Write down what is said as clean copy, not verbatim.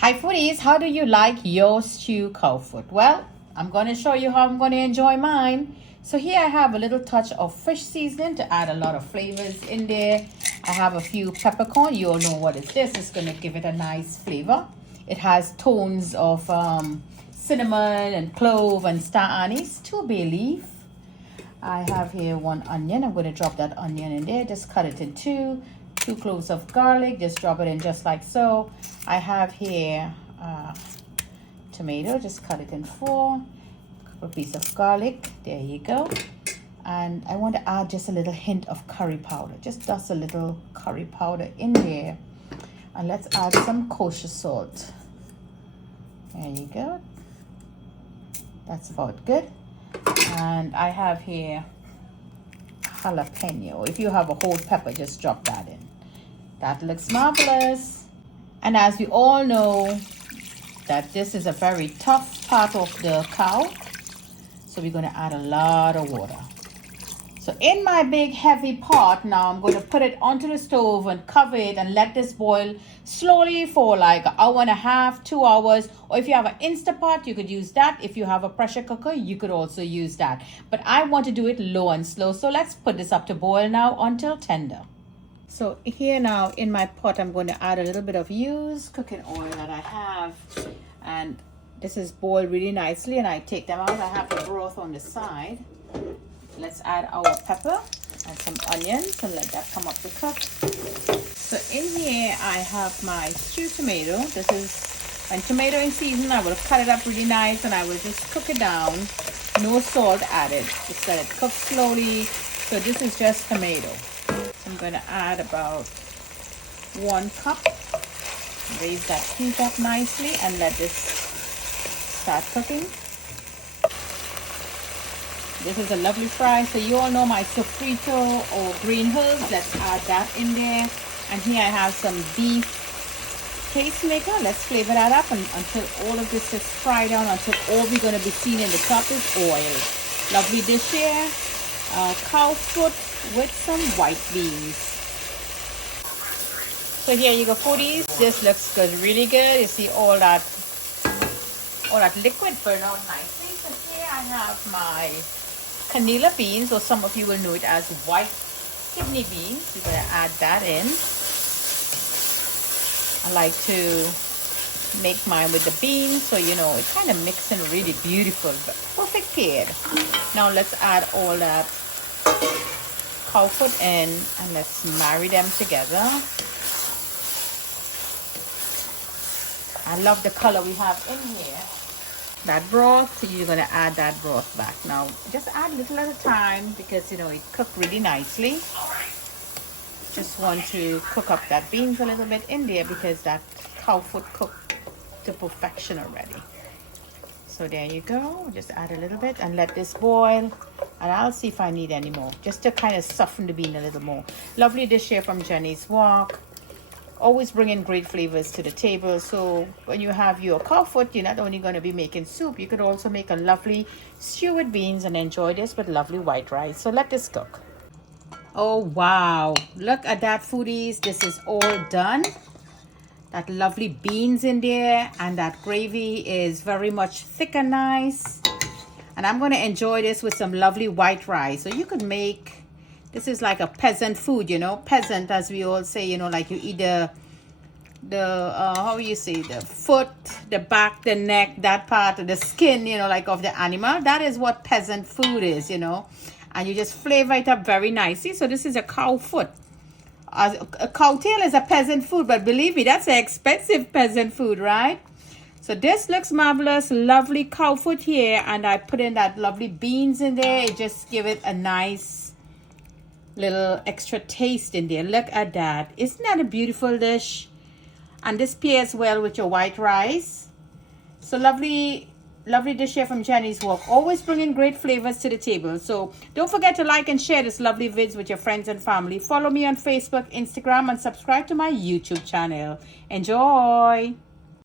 Hi foodies, how do you like your stew cow foot? Well, I'm going to show you how I'm going to enjoy mine. So here I have a little touch of fish seasoning to add a lot of flavors in there. I have a few peppercorn. You all know what it is. It's going to give it a nice flavor. It has tones of cinnamon and clove and star anise, 2 bay leaf. I have here 1 onion. I'm going to drop that onion in there. Just cut it in 2 cloves of garlic. Just drop it in just like so. I have here tomato. Just cut it in 4. Couple pieces of garlic. There you go. And I want to add just a little hint of curry powder. Just dust a little curry powder in there. And let's add some kosher salt. There you go. That's about good. And I have here jalapeno. If you have a whole pepper, just drop that in. That looks marvelous. And as we all know, that this is a very tough part of the cow, so we're going to add a lot of water. So in my big heavy pot now, I'm going to put it onto the stove and cover it and let this boil slowly for like an hour and a half, 2 hours. Or if you have an Instapot, you could use that. If you have a pressure cooker, you could also use that. But I want to do it low and slow. So let's put this up to boil now until tender. So here now in my pot, I'm going to add a little bit of used cooking oil that I have. And this is boiled really nicely and I take them out. I have the broth on the side. Let's add our pepper and some onions and let that come up to cook. So in here I have my stewed tomato. This is when tomato in season. I will cut it up really nice and I will just cook it down. No salt added. Just let it cook slowly. So this is just tomato. So I'm going to add about 1 cup. Raise that heat up nicely and let this start cooking. This is a lovely fry. So you all know my sofrito or green herbs. Let's add that in there. And here I have some beef tastemaker. Let's flavor that up until all of this is fried down, until all we're going to be seeing in the top is oil. Lovely dish here. Cow foot with some white beans. So here you go foodies. This looks good, really good. You see all that liquid burn out nicely. So here I have my canola beans, or some of you will know it as white kidney beans. We're going to add that in. I like to make mine with the beans, so you know it kind of mixing really beautiful, but perfect paired. Now let's add all that cow foot in and let's marry them together. I love the color we have in here. That broth, so you're going to add that broth back. Now just add little at a time because you know it cooked really nicely. Just want to cook up that beans a little bit in there because that cow foot cooked to perfection already. So there you go. Just add a little bit and let this boil, and I'll see if I need any more, just to kind of soften the bean a little more. Lovely dish here from Jenny's Wok. Always bringing great flavors to the table. So when you have your cow foot, you're not only going to be making soup, you could also make a lovely stew with beans and enjoy this with lovely white rice. So let this cook. Oh wow, look at that foodies. This is all done. That lovely beans in there and that gravy is very much thick and nice. And I'm going to enjoy this with some lovely white rice. So you could make, this is like a peasant food, you know, peasant as we all say, you know, like you eat the how you say, the foot, the back, the neck, that part of the skin, you know, like of the animal. That is what peasant food is, you know. And you just flavor it up very nicely. So this is a cow foot. A cow tail is a peasant food, but believe me, that's an expensive peasant food, right? So this looks marvelous. Lovely cow foot here, and I put in that lovely beans in there. It just give it a nice little extra taste in there. Look at that. Isn't that a beautiful dish? And this pairs well with your white rice. So lovely dish here from Jenny's Wok. Always bringing great flavors to the table. So don't forget to like and share this lovely vids with your friends and family. Follow me on Facebook, Instagram, and subscribe to my YouTube channel. Enjoy!